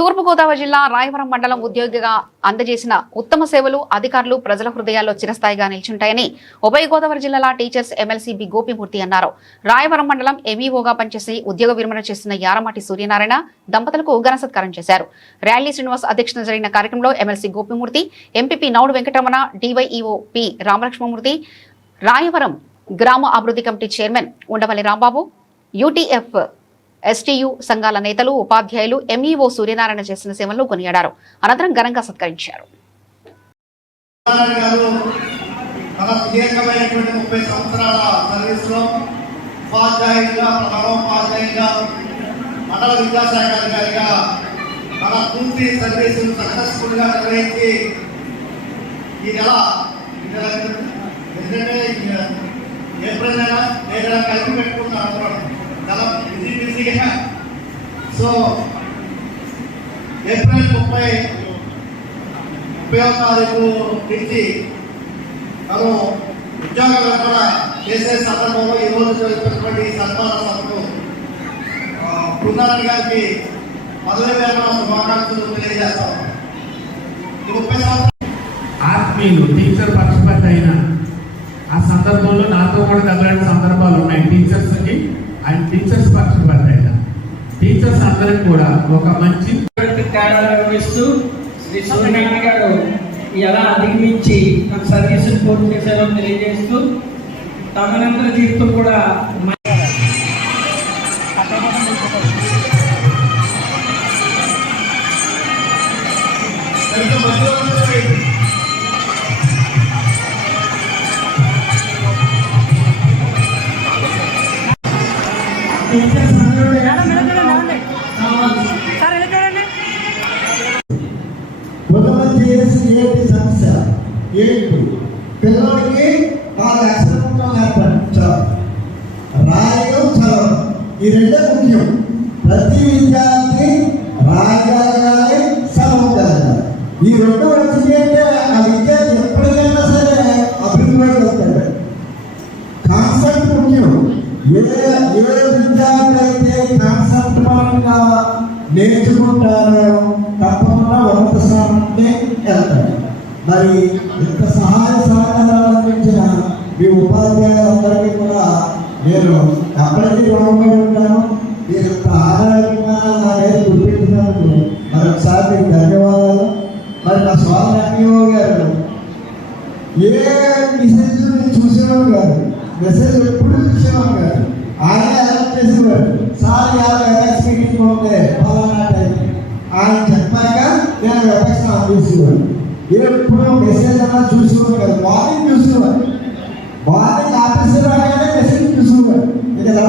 తూర్పుగోదావరి జిల్లా రాయవరం మండలం ఉద్యోగిగా అందజేసిన ఉత్తమ సేవలు అధికారులు ప్రజల హృదయాల్లో చిరస్థాయిగా నిలిచుంటాయని ఉభయ గోదావరి జిల్లాల టీచర్స్ ఎమ్మెల్సీ బి గోపిమూర్తి అన్నారు. రాయవరం మండలం ఎంఈఓగా పనిచేసి ఉద్యోగ విరమణ చేసిన యారమాటి సూర్యనారాయణ దంపతులకు ఘన సత్కారం చేశారు. ర్యాలీ శ్రీనివాస్ అధ్యక్షతన జరిగిన కార్యక్రమంలో MLC Gopimurthy, MPP Naudu Venkataramana, DyEO P Ramalakshmamurthy, Rayavaram గ్రామ అభివృద్ధి కమిటీ chairman Undavalli Rambabu, UTF STU సంఘాల నేతలు, ఉపాధ్యాయులు ఎంఈఓ సూర్యనారాయణ చేసిన సేవలను కొనియాడారు. అనంతరం ఘనంగా సత్కరించారు. సో ఏప్రిల్ 30వ తారీఖు నుంచి మనం ఉద్యోగ విరమణ చేసే సందర్భంలో ఈరోజు జరుగుతున్నటువంటి సన్మాన సభకు బృందారాయణ గారికి పదవి విరమణ శుభాకాంక్షలు తెలియజేస్తాం. ఈ 30 సంవత్సరాలు ఆత్మీయులు టీచర్ పక్షపాత అయిన ఆ సందర్భంలో నాతో కూడా తగ్గడానికి సందర్భాలు ఉన్నాయి. టీచర్స్కి అండ్ టీచర్స్ పక్షపాత అయిన టీచర్స్ అందరికి కూడా ఒక మంచి తేడా వివరిస్తూ శ్రీ సూర్యనారాయణ గారు ఎలా అధిగమించి తన సర్వీసులు పూర్తి చేశారో తెలియజేస్తూ తమనంతర జీవితం కూడా సమస్య ఏంటి? పిల్లలకి వాళ్ళ అక్షరముఖం ఏర్పరచాలి, రాయడం చదవడం, ఈ రెండే ముఖ్యం. ప్రతి విద్యార్థి రాయగలగాలి, చదవగలగాలి. ఈ రెండు వచ్చింది అంటే ఆ విద్యార్థి ఎప్పటికైనా సరే అభివృద్ధి అవుతాడు. కాన్సెప్ట్ ముఖ్యం. ఏ విద్యార్థి అయితే కాన్సెప్ట్ పరంగా నేర్చుకుంటారో తప్పకుండా ఉన్నత స్థానానికి వెళ్తాడు. మరి ఇంత సహాయ సహకారాలు అందించిన మీ ఉపాధ్యాయులందరికీ కూడా నేను ఎప్పటికీ రుణపడి ఉంటాను. మీరు ఇంత ఆదాయంగా నాకైతే గుర్తించినందుకు మరొకసారి మీకు ధన్యవాదాలు. మరి మా స్వామి గారు ఏ మెసేజ్ చూసేవాడు కాదు, మెసేజ్ ఎప్పుడు చూసేవాడు కాదు. ఆయన ఎలా చేసేవాడు, సార్ ఎలక్స్ మీటింగ్ ఉంటే ఫలానా టైం ఆయన చెప్పాక నేను ఎలక్స్ అందించేవాడు. ఎప్పుడు మెసేజ్ అలా చూసేవాడు కాదు, మార్నింగ్ చూసేవాడు. మార్నింగ్